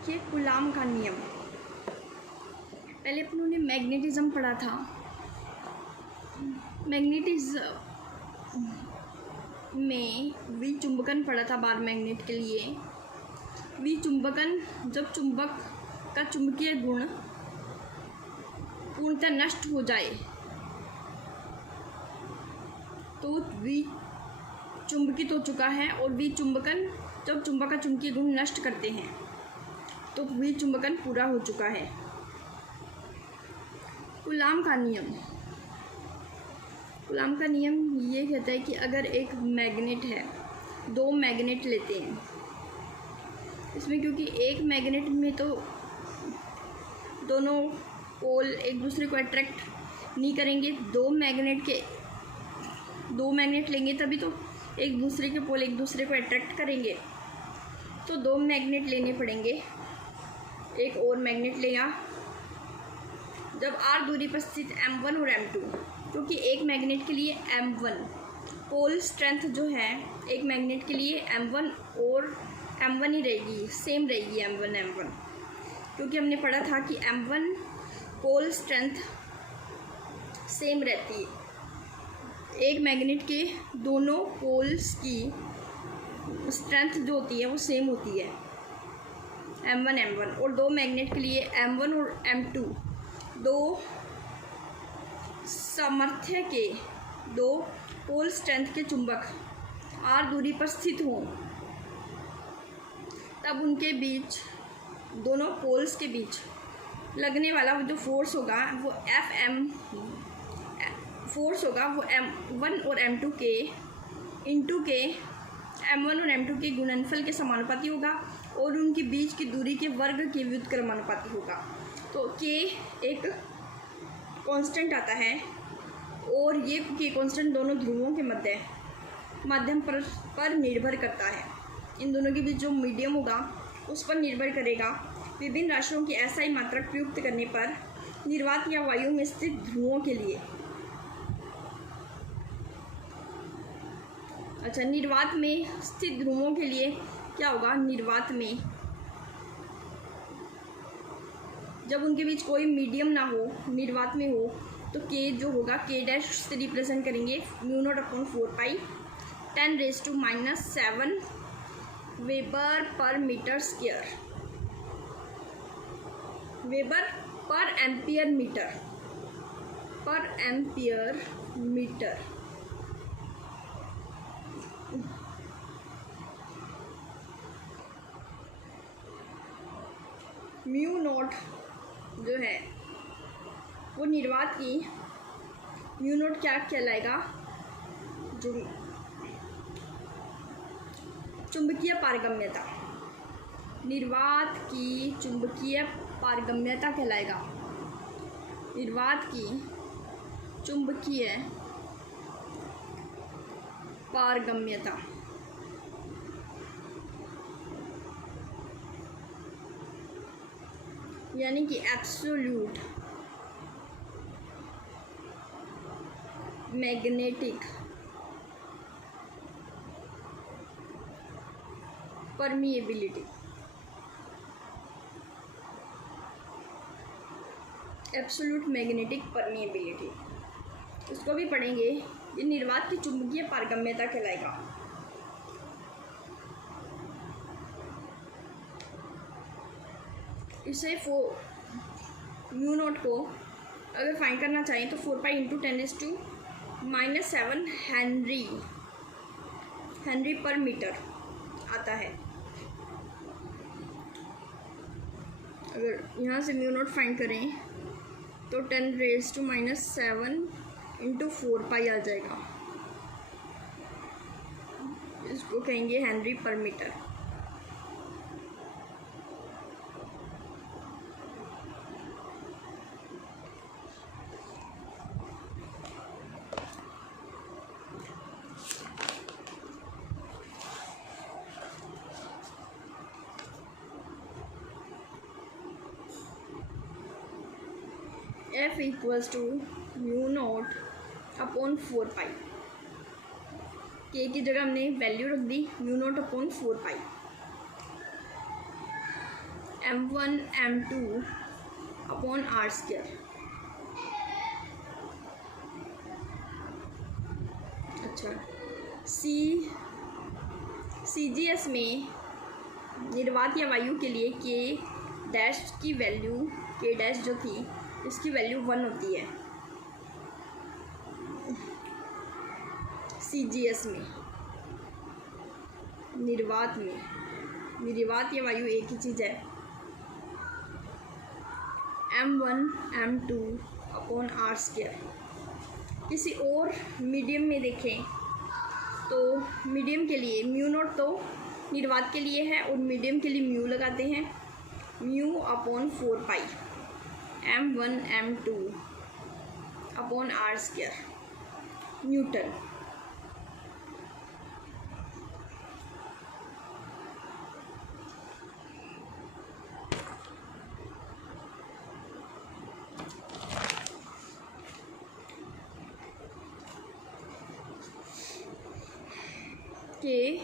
देखिए कूलाम का नियम। पहले अपनों ने मैग्नेटिज्म पढ़ा था। मैग्नेटिज्म में विचुंबकन पढ़ा था बार मैग्नेट के लिए। विचुंबकन, जब चुंबक का चुंबकीय गुण पूर्णतः नष्ट हो जाए तो विचुंबकित हो चुका है, और विचुंबकन जब चुंबक का चुंबकीय गुण नष्ट करते हैं तो विचुंबकन पूरा हो चुका है। कूलाम का नियम। कूलाम का नियम ये कहता है कि अगर एक मैग्नेट है, दो मैग्नेट लेते हैं इसमें, क्योंकि एक मैग्नेट में तो दोनों पोल एक दूसरे को अट्रैक्ट नहीं करेंगे, दो मैग्नेट लेंगे तभी तो एक दूसरे के पोल एक दूसरे को अट्रैक्ट करेंगे। तो दो मैग्नेट लेने पड़ेंगे। एक और मैग्नेट लेगा जब R दूरी पर स्थित M1 और M2, क्योंकि एक मैग्नेट के लिए M1 पोल स्ट्रेंथ जो है एक मैग्नेट के लिए M1 और M1 ही रहेगी, सेम रहेगी M1, क्योंकि हमने पढ़ा था कि M1 पोल स्ट्रेंथ सेम रहती है। एक मैग्नेट के दोनों पोल्स की स्ट्रेंथ जो होती है वो सेम होती है M1, और दो मैग्नेट के लिए M1 और M2 दो सामर्थ्य के दो पोल स्ट्रेंथ के चुंबक R दूरी पर स्थित हों, तब उनके बीच, दोनों पोल्स के बीच लगने वाला जो फोर्स होगा वो फोर्स होगा वो M1 और M2 के इंटू के M1 और M2 के गुणनफल के समानुपाती होगा, और उनके बीच की दूरी के वर्ग के व्युत्क्रमानुपाती होगा। तो K एक कांस्टेंट आता है, और ये K कांस्टेंट दोनों ध्रुवों के माध्यम पर निर्भर करता है। इन दोनों के बीच जो मीडियम होगा उस पर निर्भर करेगा। विभिन्न राशियों की SI मात्रक प्रयुक्त करने पर निर्वात या वायु में स्थित ध्रुवों के लिए, अच्छा निर्वात में स्थित ध्रुवों के लिए क्या होगा, निर्वात में जब उनके बीच कोई मीडियम ना हो, निर्वात में हो, तो K जो होगा K डैश से रिप्रेजेंट करेंगे μ0/4 10⁻⁻7 weber per metre square, weber per ampere metre. Mu naught जो है वो निर्वात की म्यू नॉट क्या कहलाएगा, जो चुंबकीय पारगम्यता, निर्वात की चुंबकीय पारगम्यता कहलाएगा। निर्वात की चुंबकीय पारगम्यता यानी कि absolute magnetic permeability. Absolute magnetic permeability, उसको भी पढ़ेंगे। ये निर्वात की चुंबकीय पारगम्यता कहलाएगा। इसे म्यू नॉट को अगर फाइंड करना चाहें तो 4π × 10⁻⁷ हेनरी पर मीटर आता है। अगर यहाँ से म्यू नॉट फाइंड करें तो 10⁻⁷ × 4π आ जाएगा। इसको कहेंगे हेनरी पर मीटर। F = μ0/4π। K की जगह हमने वैल्यू रख दी μ0/4π। M1 M2 upon R square. अच्छा, CGS में निर्वात या वायु के लिए के डैश की वैल्यू, के डैश जो थी इसकी वैल्यू 1 होती है। CGS में निर्वात या वायु एक ही चीज़ है। M1 M2 upon R square. किसी और मीडियम में देखें तो मीडियम के लिए म्यू नॉट तो निर्वात के लिए है और मीडियम के लिए म्यू लगाते हैं, mu upon 4 pi M1 M2 upon R square newton. के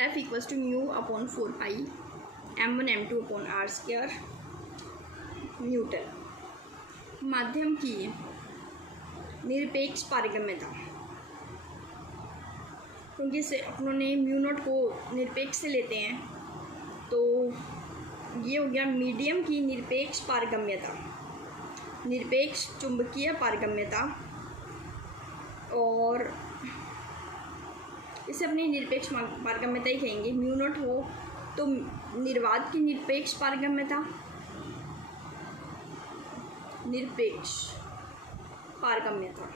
F equals to mu upon 4 pi M1 M2 upon R square newton. माध्यम की निरपेक्ष पारगम्यता, क्योंकि इसे अपनों ने म्यू नॉट को निरपेक्ष से लेते हैं तो ये हो गया मीडियम की निरपेक्ष पारगम्यता, निरपेक्ष चुंबकीय पारगम्यता। और इसे अपनी निरपेक्ष पारगम्यता ही कहेंगे। म्यू नॉट हो तो निर्वात की निरपेक्ष पारगम्यता, निरपेक्ष पारगम्यता,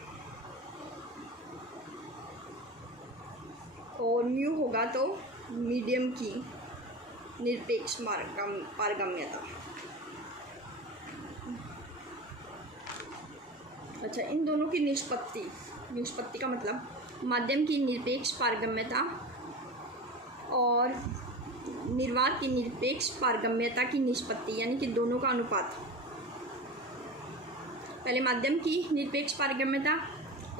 और म्यू होगा तो मीडियम की निरपेक्ष पारगम्यता। अच्छा, इन दोनों की निष्पत्ति का मतलब माध्यम की निरपेक्ष पारगम्यता और निर्वात की निरपेक्ष पारगम्यता की निष्पत्ति, यानी कि दोनों का अनुपात। पहले माध्यम की निरपेक्ष पारगम्यता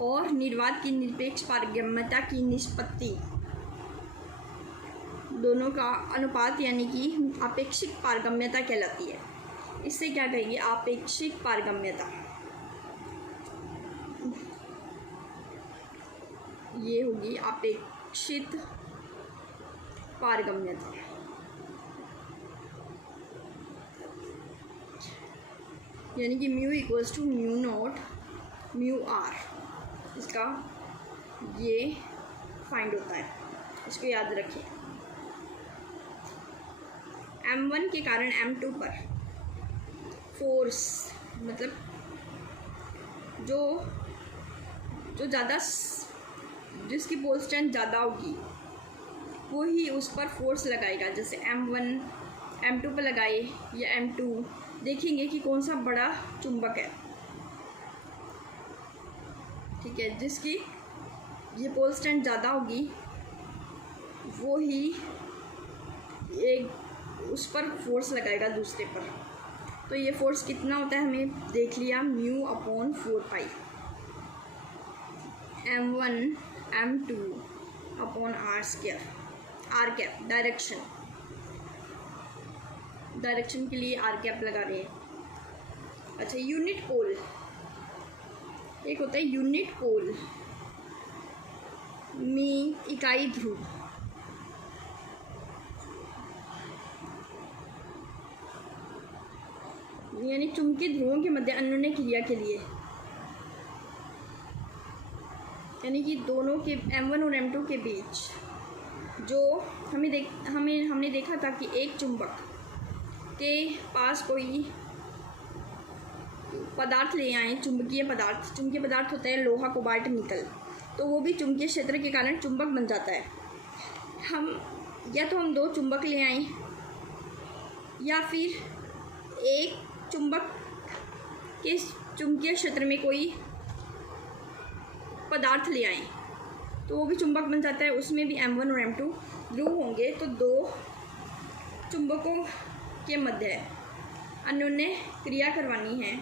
और निर्वात की निरपेक्ष पारगम्यता की निष्पत्ति, दोनों का अनुपात यानी कि आपेक्षिक पारगम्यता कहलाती है। इससे क्या कहेंगे? आपेक्षिक पारगम्यता। ये होगी अपेक्षित पारगम्यता। यानी कि mu equals to mu naught mu R, इसका ये फाइंड होता है, इसको याद रखिए। M1 के कारण M2 पर फोर्स, मतलब जो ज़्यादा, जिसकी पोल स्ट्रेंथ ज़्यादा होगी वो ही उस पर फोर्स लगाएगा। जैसे M1 M2 पर लगाए या M2, देखेंगे कि कौन सा बड़ा चुंबक है, ठीक है, जिसकी ये पोल स्ट्रेंथ ज़्यादा होगी वो ही एक उस पर फोर्स लगाएगा दूसरे पर। तो ये फोर्स कितना होता है हमें देख लिया, mu upon 4 pi M1 M2 upon R square. R cap direction के लिए आर कैप लगा रहे हैं। अच्छा, यूनिट पोल, एक होता है यूनिट पोल में इकाई ध्रुव, यानी चुंबकीय ध्रुवों के मध्य अन्योन्य क्रिया के लिए, यानी कि दोनों के M1 और M2 के बीच जो हमने देखा था कि एक चुंबक के पास कोई पदार्थ ले आए, चुंबकीय पदार्थ होता है लोहा, कोबाल्ट, निकल, तो वो भी चुंबकीय क्षेत्र के कारण चुंबक बन जाता है। हम दो चुंबक ले आए या फिर एक चुंबक के चुंबकीय क्षेत्र में कोई पदार्थ ले आए तो वो भी चुंबक बन जाता है, उसमें भी M1 और M2 ध्रुव होंगे। तो दो चुंबकों के मध्य अन्योन्य क्रिया करवानी है।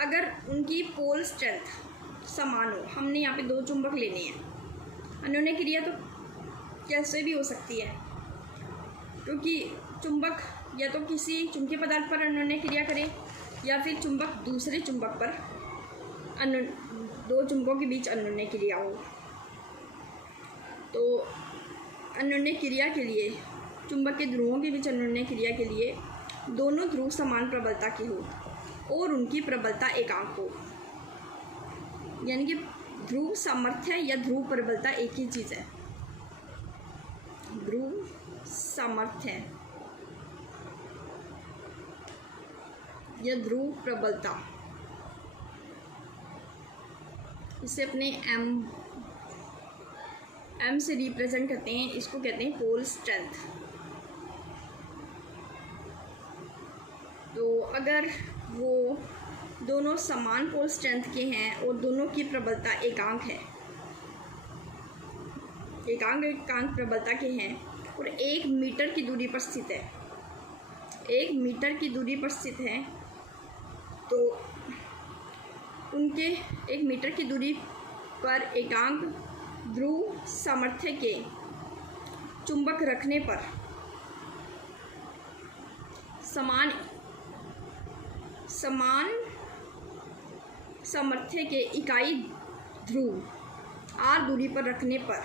अगर उनकी पोल स्ट्रेंथ समान हो, हमने यहाँ पे दो चुंबक लेने हैं, अन्योन्य क्रिया तो कैसे भी हो सकती है, क्योंकि चुंबक या तो किसी चुंबकीय पदार्थ पर अन्योन्य क्रिया करे या फिर चुंबक दूसरे चुंबक पर दो चुंबकों के बीच अन्योन्य क्रिया हो। तो अन्योन्य क्रिया के लिए, चुंबक के ध्रुवों के बीच अन्योन्य क्रिया के लिए दोनों ध्रुव समान प्रबलता के हो और उनकी प्रबलता एकांक हो, यानी कि ध्रुव सामर्थ्य या ध्रुव प्रबलता एक ही चीज़ है। ध्रुव सामर्थ्य या ध्रुव प्रबलता, इसे अपने एम से रिप्रेजेंट करते हैं, इसको कहते हैं पोल स्ट्रेंथ। तो अगर वो दोनों समान पोल स्ट्रेंथ के हैं और दोनों की प्रबलता एकांक है, एकांक प्रबलता के हैं और 1 मीटर की दूरी पर स्थित है, 1 मीटर की दूरी पर स्थित है, तो उनके 1 मीटर की दूरी पर एकांक ध्रुव सामर्थ्य के चुंबक रखने पर समान सामर्थ्य के इकाई ध्रुव r दूरी पर रखने पर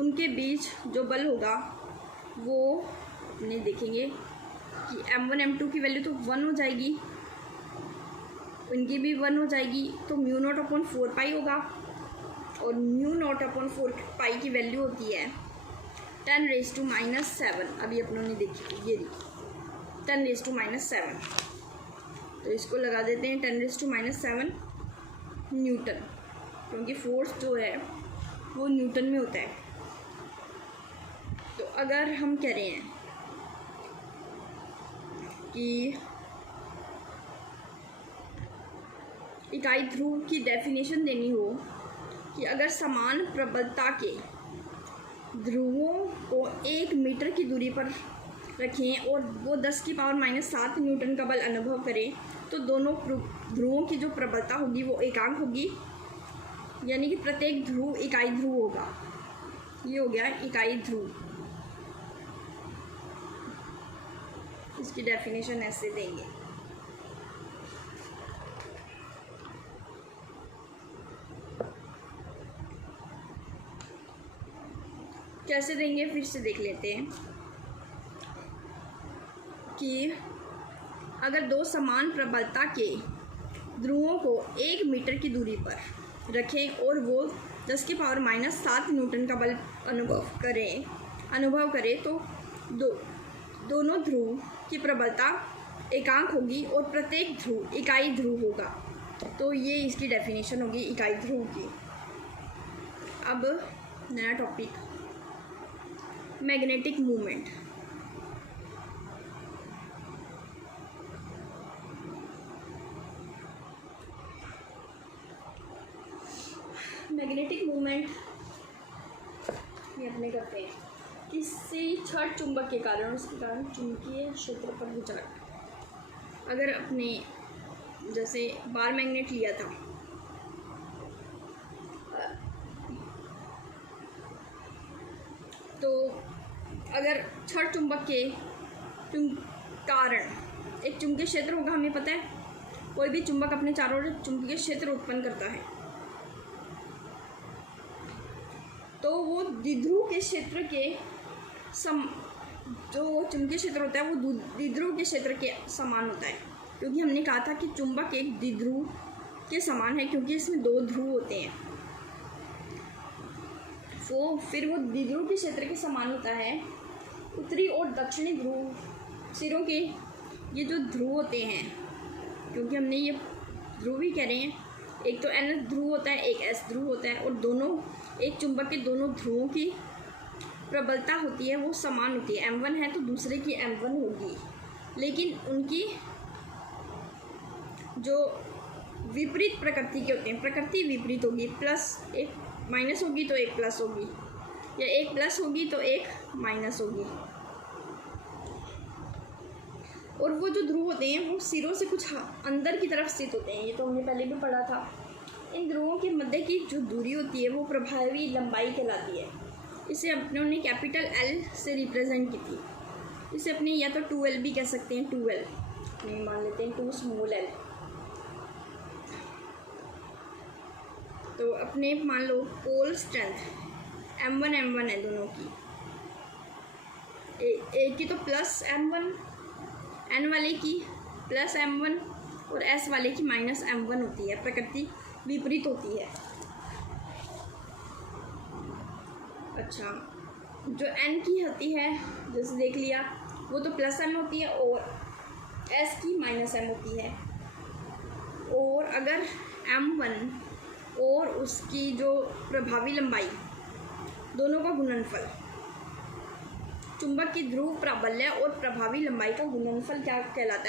उनके बीच जो बल होगा वो अपने देखेंगे कि m1 m2 की वैल्यू तो 1 हो जाएगी, उनकी भी 1 हो जाएगी, तो μ0/4 पाई होगा और μ0/4 पाई की वैल्यू होती है 10⁻⁻7। अभी अपनों ने देखी ये 10⁻⁻7, तो इसको लगा देते हैं 10⁻⁻7 न्यूटन, क्योंकि फोर्स जो है वो न्यूटन में होता है। तो अगर हम कह रहे हैं कि इकाई ध्रुव की डेफिनेशन देनी हो कि अगर समान प्रबलता के ध्रुवों को 1 मीटर की दूरी पर रखें और वो 10⁻⁻7 न्यूटन का बल अनुभव करें, तो दोनों ध्रुवों की जो प्रबलता होगी वो एकांक होगी, यानी कि प्रत्येक ध्रुव इकाई ध्रुव होगा। ये हो गया इकाई ध्रुव। इसकी डेफिनेशन ऐसे देंगे, कैसे देंगे फिर से देख लेते हैं कि अगर दो समान प्रबलता के ध्रुवों को 1 मीटर की दूरी पर रखें और वो 10⁻⁻7 न्यूटन का बल अनुभव करें तो दोनों ध्रुव की प्रबलता एकांक होगी और प्रत्येक ध्रुव इकाई ध्रुव होगा। तो ये इसकी डेफिनेशन होगी इकाई ध्रुव की। अब नया topic, magnetic movement. Magnetic movement ये अपने करते हैं किसी छड़ चुंबक के कारण, उसके कारण चुंबकीय क्षेत्र पर विचार। अगर अपने जैसे बार मैग्नेट लिया था, तो अगर छड़ चुंबक के कारण एक चुंबकीय क्षेत्र होगा, हमें पता है कोई भी चुंबक अपने चारों ओर चुंबकीय क्षेत्र उत्पन्न करता है, तो वो द्विध्रुव के क्षेत्र के जो चुंबकीय क्षेत्र होता है वो द्विध्रुव के क्षेत्र के समान होता है, क्योंकि हमने कहा था कि चुंबक एक द्विध्रुव के समान है क्योंकि इसमें 2 ध्रुव होते हैं। फिर वो द्विध्रुव के क्षेत्र के समान होता है। उत्तरी और दक्षिणी ध्रुव सिरों के ये जो ध्रुव होते हैं, क्योंकि हमने ये ध्रुव ही कह रहे हैं, एक तो N ध्रुव होता है, एक S ध्रुव होता है, और दोनों एक चुंबक के दोनों ध्रुवों की प्रबलता होती है वो समान होती है। M1 है तो दूसरे की M1 होगी, लेकिन उनकी जो विपरीत प्रकृति के होते हैं, प्रकृति विपरीत होगी, प्लस एक माइनस होगी तो एक प्लस होगी, या एक प्लस होगी तो एक माइनस होगी। और वो जो ध्रुव होते हैं वो सिरों से कुछ अंदर की तरफ स्थित होते हैं, ये तो हमने पहले भी पढ़ा था। इन ध्रुवों के मध्य की जो दूरी होती है वो प्रभावी लंबाई कहलाती है। इसे अपनों ने कैपिटल L से रिप्रेजेंट की थी। इसे अपने या तो 2l भी कह सकते हैं, 2l नहीं मान लेते हैं 2 स्मॉल l। तो अपने मान लो पोल स्ट्रेंथ m1 m1 है दोनों की, एक की तो प्लस m1, n वाले की प्लस m1 और s वाले की माइनस m1 होती है। प्रकृति विपरीत होती है। अच्छा, जो n की होती है जैसे देख लिया, वो तो प्लस m होती है और s की माइनस m होती है। और अगर m1 और उसकी जो प्रभावी लंबाई दोनों का गुणनफल, चुंबक की ध्रुव प्राबल्य और प्रभावी लंबाई का गुणनफल क्या कहलाता है?